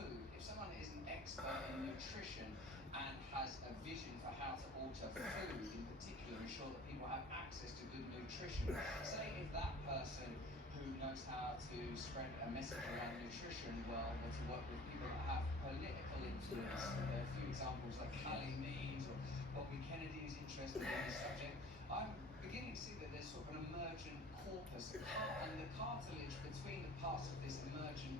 food, if someone is an expert in nutrition and has a vision for how to alter food in particular, ensure that people have access to good nutrition, say if that person who knows how to spread a message around nutrition well, were to work with people that have political influence. There are a few examples like Cali Means or Bobby Kennedy is interested in this subject. I'm beginning to see that there's sort of an emergent corpus, and the cartilage between the parts of this emergent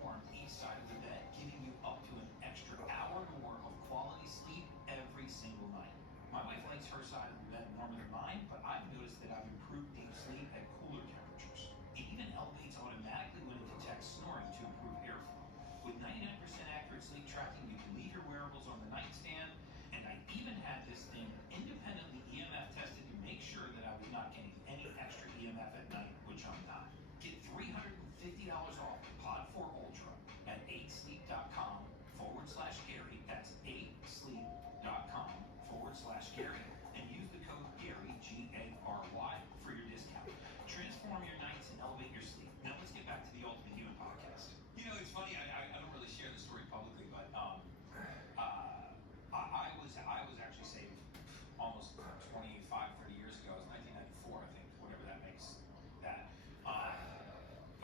form each side of the bed, giving you up to an extra hour more of quality sleep every single night. My wife likes her side of the bed warmer than mine, but I've noticed that I've improved deep sleep at cooler temperatures. It even elevates automatically when it detects snoring to improve airflow. With 99% accurate sleep tracking, you can leave your wearables on the nightstand, and I even had this thing independently EMF tested to make sure that I was not getting any extra EMF at night, which I'm not. Get $350 off the Pod 4 Ultra at 8sleep.com/Gary. That's 8sleep.com/Gary. And use the code Gary, Gary, for your discount. Transform your nights and elevate your sleep. Now let's get back to the Ultimate Human podcast. You know, it's funny, I don't really share the story publicly, but I was actually saved almost 25, 30 years ago. It was 1994, I think, whatever that makes that.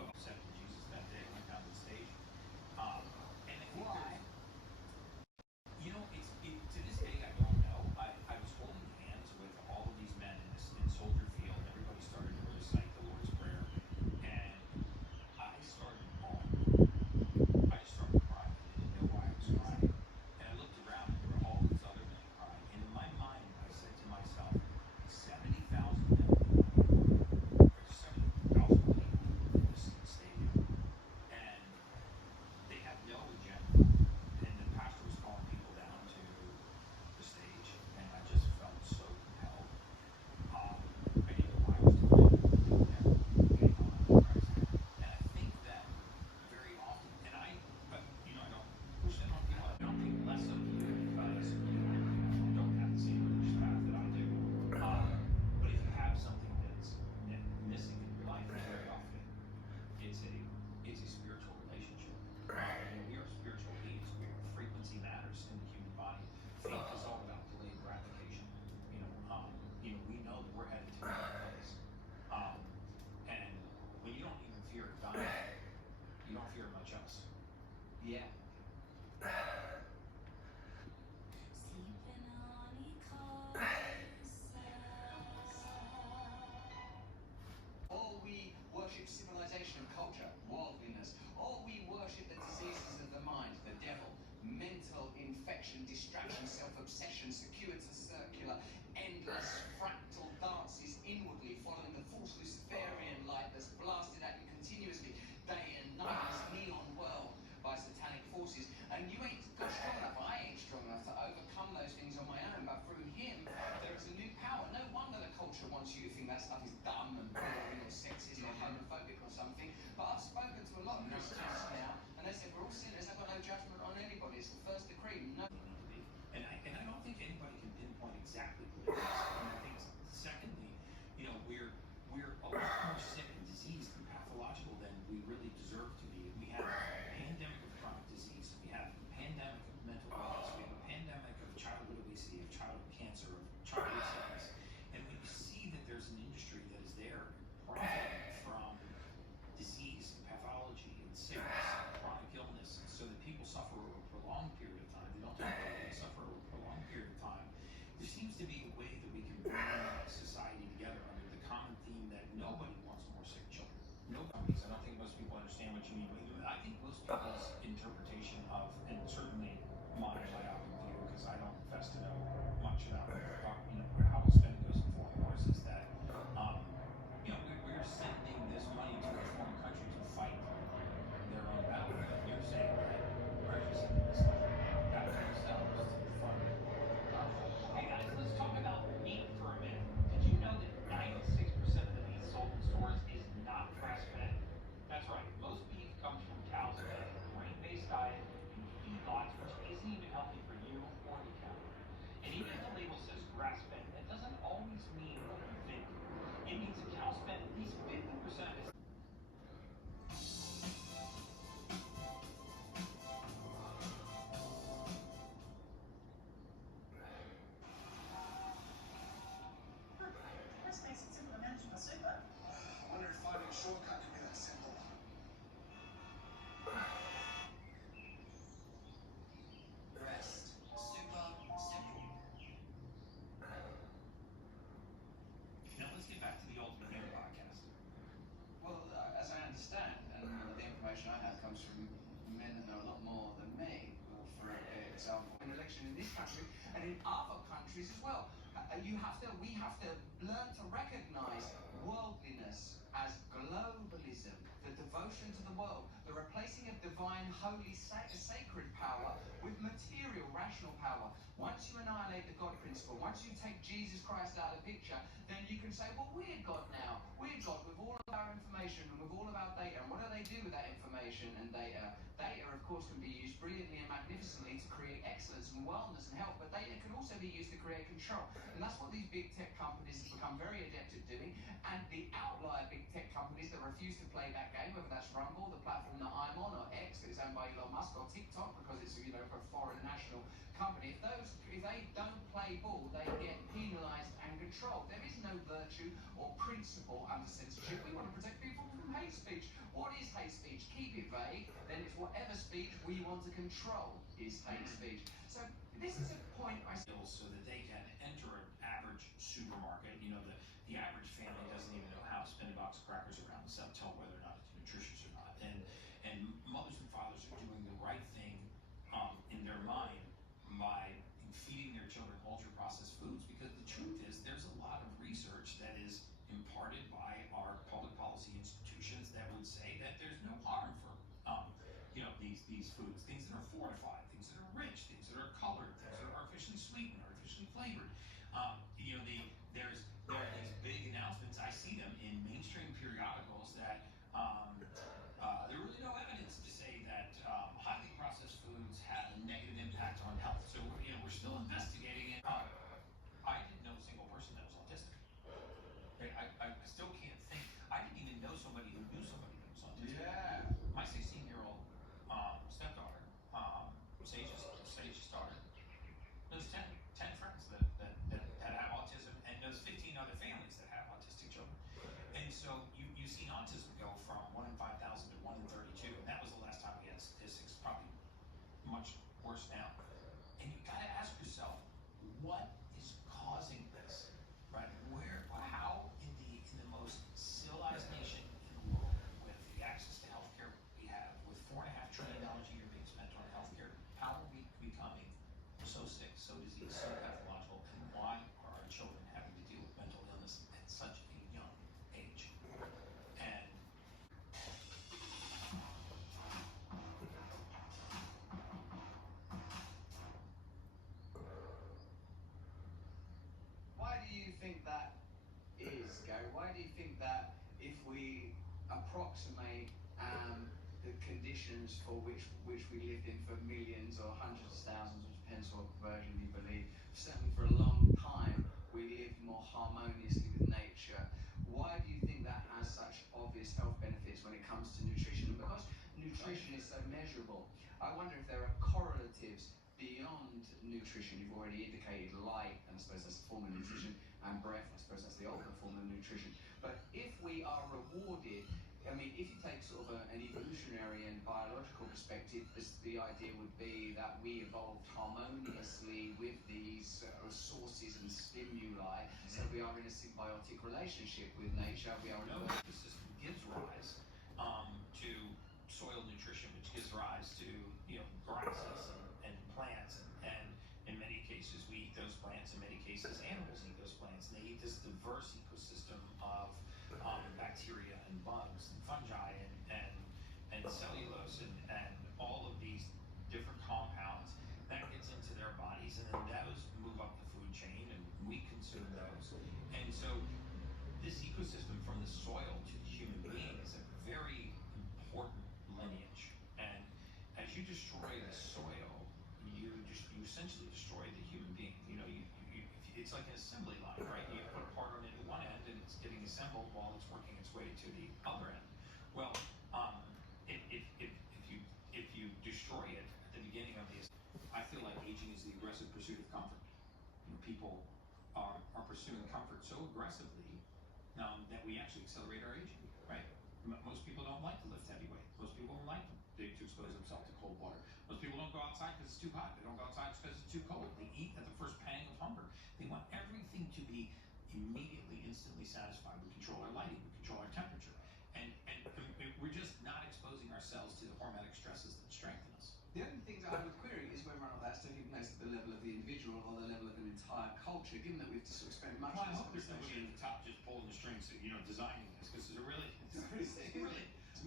Accepted Jesus that day, went down to the stage. And I think you know, to this day, I don't know. I was holding hands with all of these men in Soldier Field. Everybody started to recite the Lord's Prayer, and I started bawling. I just started crying. I didn't know why I was crying. And I looked around, and there were all these other men crying. And in my mind, I said to myself, 70,000 men. There's 70,000 people in this stadium, and they have no agenda. And the pastor was calling people down to the stage, and I just felt so compelled. I didn't know why I was doing it. Getting on Christ. And I think that very often, and I don't push that on people. I don't think less of you because you don't have the same religious path that I do. But if you have something that's missing in your life, very often it's a spiritual relationship. We are spiritual beings. Frequency matters in the human body. Faith is all about delayed gratification. We know that we're headed to another place. And when you don't even fear dying, you don't fear much else. Yeah. Or we worship civilization and culture, worldliness. Or we worship the diseases of the mind, the devil, mental infection, distraction, self-obsession, circuitous, circular, endless, fractal dances inwardly, following the false Luciferian light that's blasted at you continuously, day and night, this neon world by satanic forces. And you ain't got strong enough, I ain't strong enough to overcome those things on my own, but through him, there is a new power. No wonder the culture wants you to think that stuff is dumb and boring or sexist or homophobic or something. But I've spoken to a lot of Christians now, and they said, we're all sinners, I've got no judgment on anybody. It's the first decree. No. And I don't think anybody can pinpoint exactly what it is. And I think, secondly, we're almost more sick and diseased and pathological than we really deserve to be. We have a pandemic of chronic disease. We have a pandemic of mental illness. We have a pandemic of childhood obesity, of childhood cancer, of childhood sickness. And when you see that there's an industry that is there profiting from disease and pathology and sickness and chronic illness, so that people suffer over a prolonged period of time, they don't just they suffer over a prolonged period of time, there seems to be a way that we can bring society together under the common theme that nobody wants more sick children. Nobody. I don't think most people understand what you mean. I think most people's interpretation of, and certainly my myopic view, because I don't profess to know much about how spending goes in foreign wars, is that we're sending this money to a foreign country to fight their own battle. You're saying that we're actually sending this money back to themselves to fund our foreign war. Hey guys, let's talk about meat for a minute. Did you know that 96% of the meat sold in stores is not grass-fed? That's right. Most beef comes from cows fed a grain-based diet in feedlots, which isn't even healthy for you or the cow. And even if the label says grass and in other countries as well. We have to learn to recognize worldliness as globalism, the devotion to the world, the replacing of divine, holy, sacred power with material, rational power. Once you annihilate the God principle, once you take Jesus Christ out of the picture, then you can say, well, we're God now. We're God with all of our information and with all of our data. And what do they do with that information and data? Data, of course, can be used brilliantly and magnificently to create excellence and wellness and health, but data can also be used to create control. And that's what these big tech companies have become very adept at doing. And the outlier big tech companies that refuse to play that game, whether that's Rumble, the platform that I'm on, or X, that is owned by Elon Musk, or TikTok, because it's a foreign national company, if they don't play ball, they get penalised and controlled. There is no virtue or principle under censorship. We want to protect people from hate speech. What is hate speech? Keep it vague. Then it's whatever speech we want to control is hate speech. So this is a point I still, so that they can enter an average supermarket. The average family doesn't even know how to spin a box of crackers around and tell whether or not it's nutritious or not. And mothers and fathers are doing the right thing in their mind by feeding their children ultra-processed foods, because the truth is there's a lot of research that is imparted by our public policy institutions that would say that there's no harm for these foods, things that are fortified, things that are rich, things that are colored, things that are artificially sweetened, artificially flavored. There are these big announcements. I see them in mainstream periodicals that there really no evidence to say that highly processed foods have a negative impact on health. So we're still investigating it. I didn't know a single person that was autistic. I still can't think. I didn't even know somebody who knew somebody that was autistic. Yeah. My 16-year-old stepdaughter, Sage's daughter, knows 10 friends that have autism, and knows 15 other families that have autistic children. And so you've seen autism go from 1 in 5,000 to 1 in 32, and that was the last time we had statistics, probably much worse now. And you got to ask yourself, what is causing this, right? How in the most civilized nation in the world, with the access to healthcare we have, with $4.5 trillion a year being spent on healthcare, how are we becoming so sick, so diseased, so pathological, and why are our children having to deal with mental illness at such a young age? And why do you think that is, Gary? Why do you think that if we approximate the conditions for which we lived in for millions or hundreds of thousands, which depends what version you believe, certainly for a long time we lived more harmoniously with nature? Why do you think that has such obvious health benefits when it comes to nutrition? And because nutrition is so measurable, I wonder if there are correlatives beyond nutrition. You've already indicated light, and I suppose that's a form of nutrition, and breath, I suppose that's the ultimate form of nutrition. But if we are rewarded, if you take sort of an evolutionary and biological perspective, the idea would be that we evolved harmoniously with these sources and stimuli, so we are in a symbiotic relationship with nature. We are the system gives rise to soil nutrition, which gives rise to grasses and plants, and in many cases we eat those plants. In many cases, animals eat those plants, and they eat this diverse ecosystem of bacteria and bugs and fungi and cellulose and all of these different compounds that gets into their bodies, and then those move up the food chain, and we consume those. And so this ecosystem from the soil to the human being is a very important lineage. And as you destroy the soil, you essentially destroy the human being. It's like an assembly line, right? You put a part on into one end, and it's getting assembled while it's working its way to the other end. Well, if you destroy it at the beginning of this, I feel like aging is the aggressive pursuit of comfort. People are pursuing comfort so aggressively that we actually accelerate our aging, right? Most people don't like to lift heavy weights. Most people don't like to expose themselves to cold water. Most people don't go outside because it's too hot. They don't go outside because it's too cold. They eat at the first pang of hunger. They want everything to be immediately, instantly satisfied. We control our lighting. We control our temperature. And we're just not exposing ourselves to the hormetic stresses that strengthen us. The only thing that I would query is whether or not that's taking place at the level of the individual or the level entire culture, given that we've sort of spent much Well, I of hope this there's nobody at the top just pulling the strings, designing this, because it's really to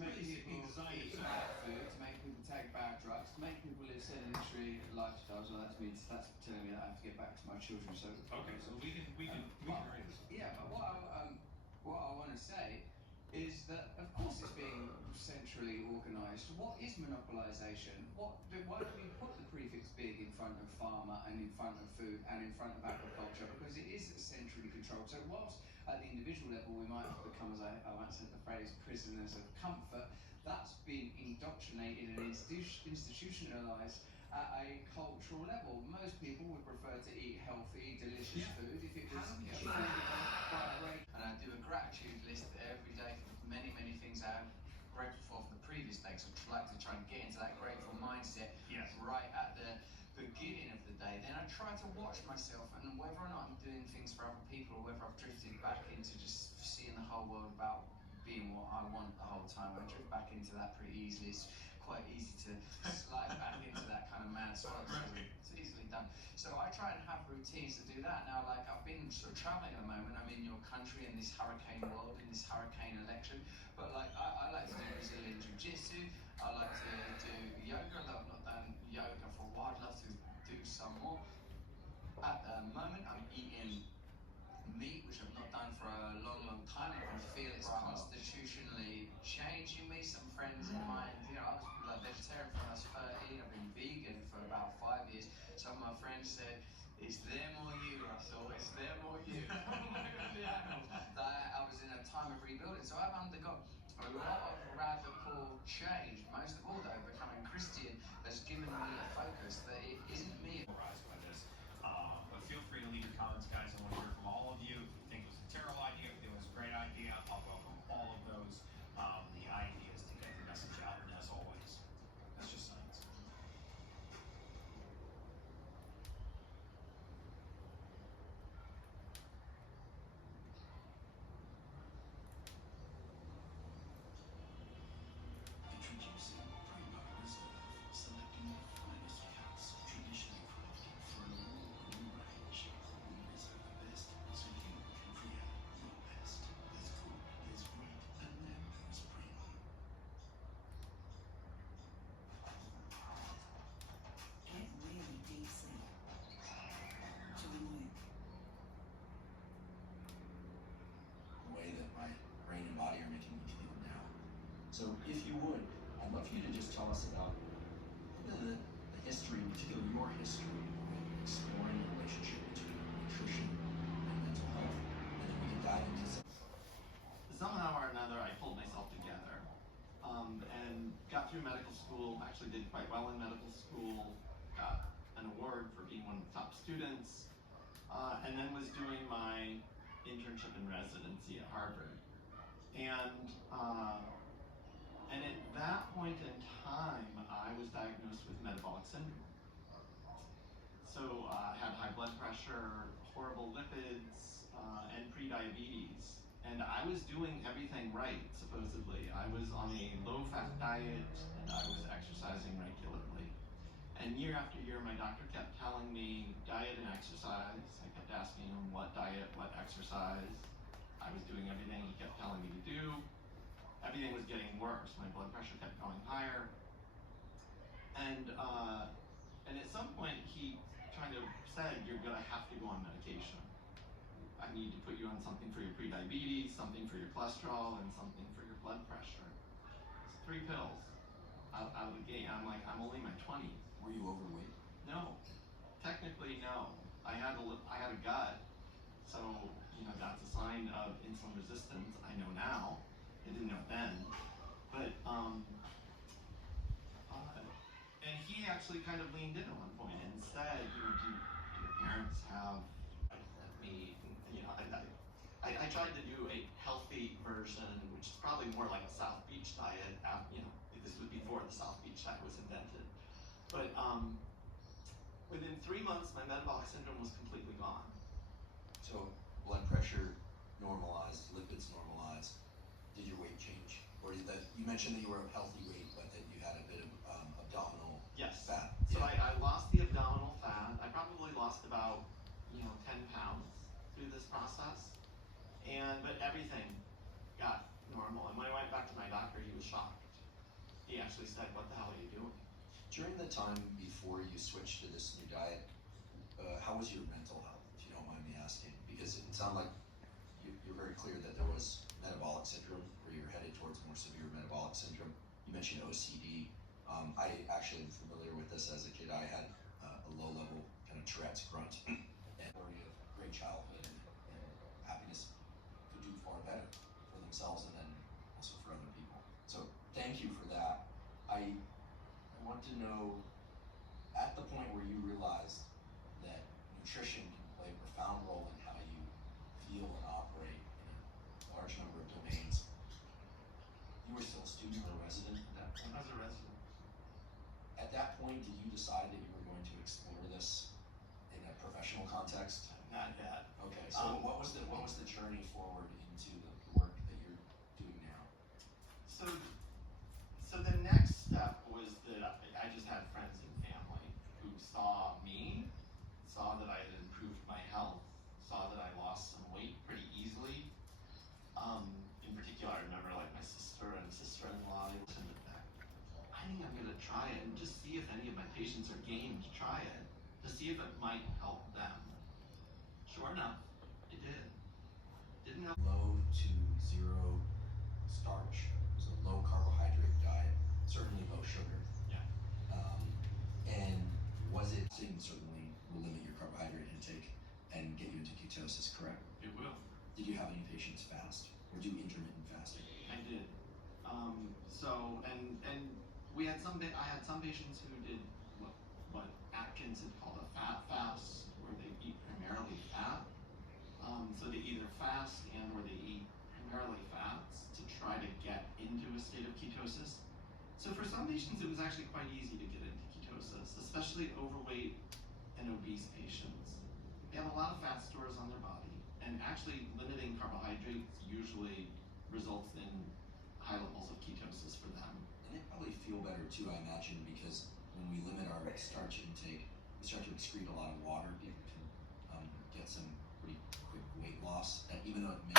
make people eat bad food, to make people take bad drugs, to make people live sedentary lifestyles. Well, that's telling me that I have to get back to my children. So okay. So we can hurry this. Yeah, but what I want to say is that, of course, it's being centrally organised. What is monopolisation? Why do we put the prefix big in front of pharma and in front of food and in front of agriculture? Because it is centrally controlled. So whilst at the individual level we might have become, as I once said the phrase, prisoners of comfort, that's been indoctrinated and institutionalised at a cultural level. Most people would prefer to eat healthy, delicious food if it was and I do a gratitude list every day for many, many things I'm grateful for the previous day. So I like to try and get into that grateful mindset right at the beginning of the day. Then I try to watch myself and whether or not I'm doing things for other people or whether I've drifted back into just seeing the whole world about being what I want the whole time. I drift back into that pretty easily. It's quite easy to slide back into that kind of mad swallow. It's easily done. So I try and have routines to do that. Now, like I've been sort of traveling at the moment. I'm in your country in this hurricane world, in this hurricane election. But like I like to do Brazilian jiu-jitsu. I like to do yoga. I've not done yoga for a while. I'd love to do some more. At the moment, I'm eating meat, which I've not done for a long, long time. I can feel it's constitutionally changing me. Some friends of mine, I was like vegetarian when I was 13. I've been vegan for about 5 years. Some of my friends said, "It's them or you, Russell. It's them or you." I was in a time of rebuilding, so I've undergone a lot of radical change. Most of all, though, becoming Christian has given me a focus that it isn't me. By this, but feel free to leave your comments, guys. I want to hear from all of you. If you think it was a terrible idea, if it was a great idea, I'll welcome all of those. The idea is to get the message out, and as always, that's just science. Introducing Primo Reserve, selecting the finest cuts, traditionally crafted for an all-new range. We reserve the best so you can create your best. As good, as great, and then there's Primo. Get really deep sleep. To the moon. The way that my brain and body are making me feel now. So if you would, I'd love for you to just tell us about the history, particularly your history, of exploring the relationship between nutrition and mental health. And then we can dive into some. Somehow or another, I pulled myself together and got through medical school. Actually did quite well in medical school, got an award for being one of the top students, and then was doing my internship and residency at Harvard. And at that point in time, I was diagnosed with metabolic syndrome. So I had high blood pressure, horrible lipids, and pre-diabetes. And I was doing everything right, supposedly. I was on a low-fat diet, and I was exercising regularly. And year after year, my doctor kept telling me diet and exercise. I kept asking him what diet, what exercise. I was doing everything he kept telling me to do. Everything was getting worse. My blood pressure kept going higher. And at some point, he kind of said, "You're gonna have to go on medication. I need to put you on something for your pre-diabetes, something for your cholesterol, and something for your blood pressure." It's 3 pills out of the gate. I'm like, I'm only in my 20s. Were you overweight? No, technically no. I had a gut, so that's a sign of insulin resistance. I know now. I didn't know then, but and he actually kind of leaned in at one point and said, do your parents have meat? I tried to do a healthy version, which is probably more like a South Beach diet. This was before the South Beach diet was invented, but within 3 months, my metabolic syndrome was completely gone. So blood pressure normalized, lipids normalized. Did your weight change? Or you mentioned that you were a healthy weight, but that you had a bit of abdominal Yes. fat. So I lost the abdominal fat. I probably lost about 10 pounds through this process. But everything got normal. And when I went back to my doctor, he was shocked. He actually said, "What the hell are you doing?" During the time before you switched to this new diet, how was your mental health, if you don't mind me asking? Because it sounded like you're very clear that there was metabolic syndrome, or you're headed towards more severe metabolic syndrome. You mentioned OCD. I actually am familiar with this as a kid. I had a low-level kind of Tourette's grunt, and story of great childhood and happiness could do far better for themselves and then also for other people. So thank you for that. I want to know, at the point where you realized that nutrition can play a profound role in how you feel and operate in a large number of domains, you were still a student or a resident at that point? I was a resident. At that point, did you decide that you were going to explore this in a professional context? Not yet. Okay, so what was the journey forward into the work that you're doing now? So the next step was that I just had friends and family who saw me, saw that I had improved my health, saw that I lost some weight pretty easily. In particular, I remember like my sister and sister-in-law, they listened to that. I think I'm gonna try it and just see if any of my patients are game to try it, to see if it might help them. Sure enough, it did. Didn't help. Low to zero starch. It was a low carbohydrate diet, certainly low sugar. Yeah. And was it certainly will limit your carbohydrate intake and get you into ketosis, correct? It will. Did you have any patients fast or do intermittent fasting? I did. And we had I had some patients who did what Atkins had called a fat fast, where they eat primarily fat. So they either fast or they eat primarily fats to try to get into a state of ketosis. So for some patients, it was actually quite easy to get into ketosis, especially overweight and obese patients. They have a lot of fat stores on their body, and actually limiting carbohydrates usually results in high levels of ketosis for them. And they probably feel better too, I imagine, because when we limit our starch intake, we start to excrete a lot of water. People can get some pretty quick weight loss, and even though it may